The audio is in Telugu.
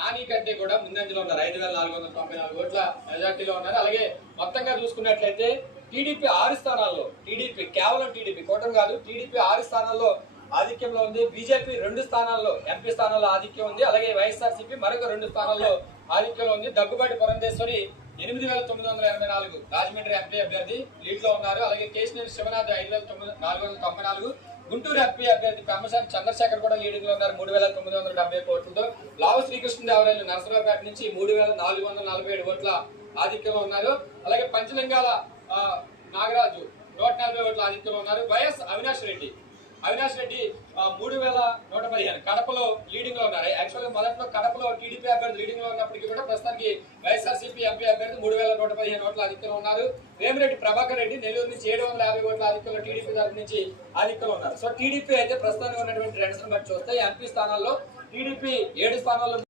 నాని కంటే కూడా ముందంజలో ఉన్నారు. 5,494 ఓట్ల మెజార్టీలో ఉన్నారు. అలాగే మొత్తంగా చూసుకున్నట్లయితే టీడీపీ 6 స్థానాల్లో, కేవలం టీడీపీ కూటమి కాదు, టీడీపీ 6 స్థానాల్లో ఆధిక్యంలో ఉంది. బీజేపీ 2 స్థానాల్లో, ఎంపీ స్థానాల్లో ఆధిక్యం ఉంది. అలాగే వైఎస్ఆర్సీపీ మరొక 2 స్థానాల్లో ఆధిక్యంలో ఉంది. దగ్గుబాటి పురంధేశ్వరి 8,984 రాజమండ్రి ఎంపీ అభ్యర్థి లీడ్ లో ఉన్నారు. అలాగే కేశినేని శివనాథ్ 5,494, గుంటూరు ఎంపీ అభ్యర్థి పెమ్మసాని చంద్రశేఖర్ కూడా లీడింగ్ లో ఉన్నారు 3,970 ఓట్లతో. లావు శ్రీకృష్ణదేవరాయలు నరసరావుపేట నుంచి 3,447 ఓట్ల ఆధిక్యంలో ఉన్నారు. అలాగే పంచలింగాల నాగరాజు 140 ఓట్ల ఆధిక్యంలో ఉన్నారు. వైఎస్ అవినాష్ రెడ్డి 3,115 కడపలో లీడింగ్ లో ఉన్నారు. యాక్చువల్ గా మొదట్లో కడపలో టీడీపీ అభ్యర్థి లీడింగ్ లో ఉన్నప్పటికీ కూడా ప్రస్తుతానికి వైఎస్ఆర్సీపీ ఎంపీ అభ్యర్థి 3,115 ఓట్ల ఆధిక్యంలో ఉన్నారు. వేమిరెడ్డి ప్రభాకర్ రెడ్డి నెల్లూరు నుంచి 750 ఓట్ల ఆధిక్యంలో టీడీపీ తరఫు నుంచి ఆధిక్యంలో ఉన్నారు. సో టీడీపీ అయితే ప్రస్తుతానికి ఉన్నటువంటి ట్రెండ్స్ బట్టి చూస్తే ఎంపీ స్థానాల్లో టీడీపీ 7 స్థానాల్లో